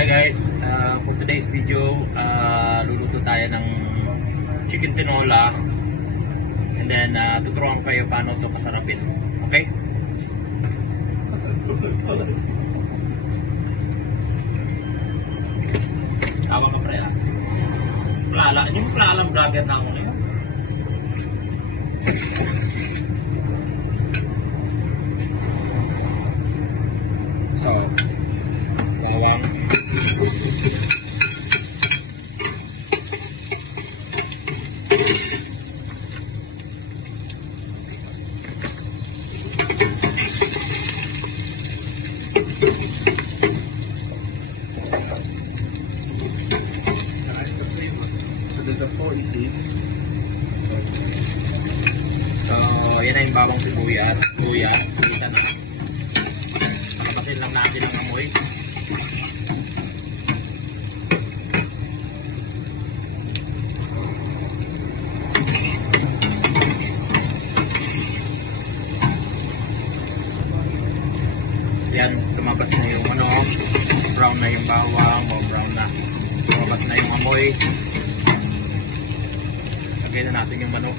Hi guys, for today's video, luluto tayo ng chicken tinola and then tuturuan ko kayo paano ito pasarapin. Okay? Tawa ka pre ah. Yung plala vlogger na ako na yun. So, bawang. So there's a 4 it. So, yan na yung bawang sibuyas. Kita na. Nakapasin lang natin ang amoy. Yan, lumabas na yung brown na yung bawang, o brown na. Lumabas na yung amoy. Lagyan na natin yung manok.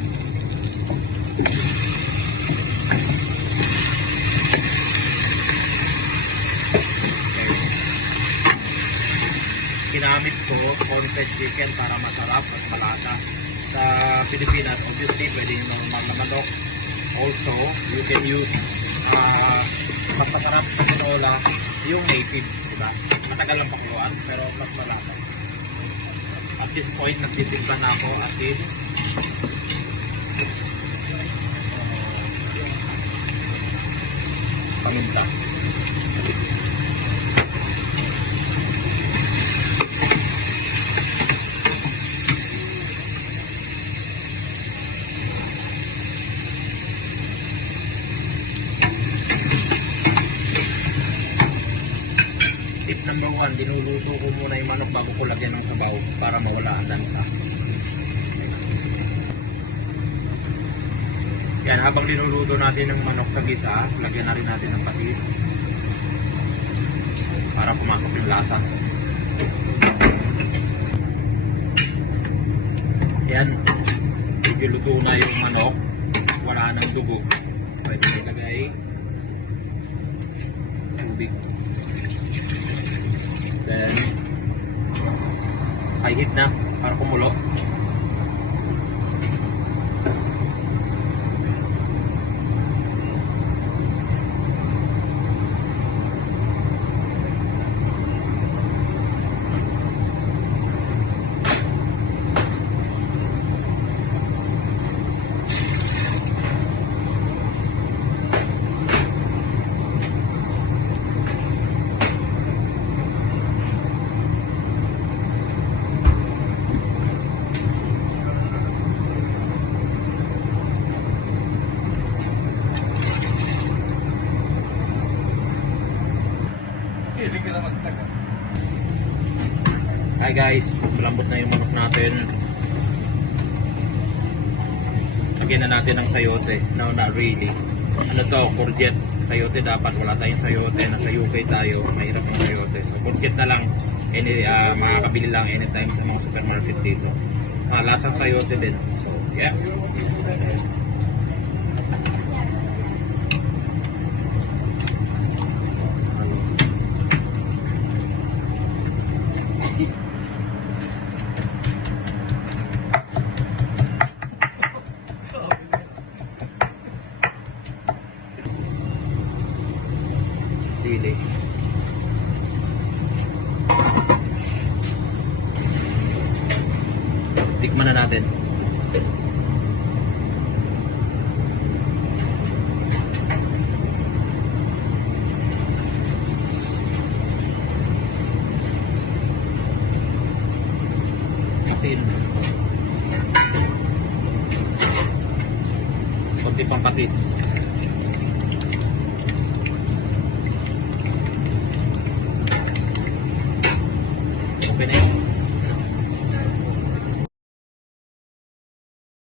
Ginamit ko cornfed chicken para masarap at malasa. Sa Pilipinas, obviously, pwede yung normal na manok. Also, you can use mas masarap sa tinola yung native, diba? Matagal lang pakuluan, pero mas malasa. At this point, nagtitimpla na ako asin. Paminta. Tip number 1, dinuluto ko muna yung manok bago ko lagyan ng sabaw para mawala ang lansa. Yan, habang dinuluto natin ng manok sa gisa, lagyan na rin natin ng patis para pumasok yung lasa. Yan, medyo luto na yung manok, wala nang dugo. Pwede ilagay tubig. Then, high heat na para kumulo. Hi guys, malambot na yung manok natin. Lagyan na natin ng sayote. No, not really. Ano to, courgette. Sayote dapat, wala tayong sayote. Nasa UK tayo, mahirap ng sayote. So courgette na lang, makakabili lang anytime sa mga supermarket dito. Lasang sayote din. So yeah. Sili. Tikman na natin. Asin. Konti pang patis.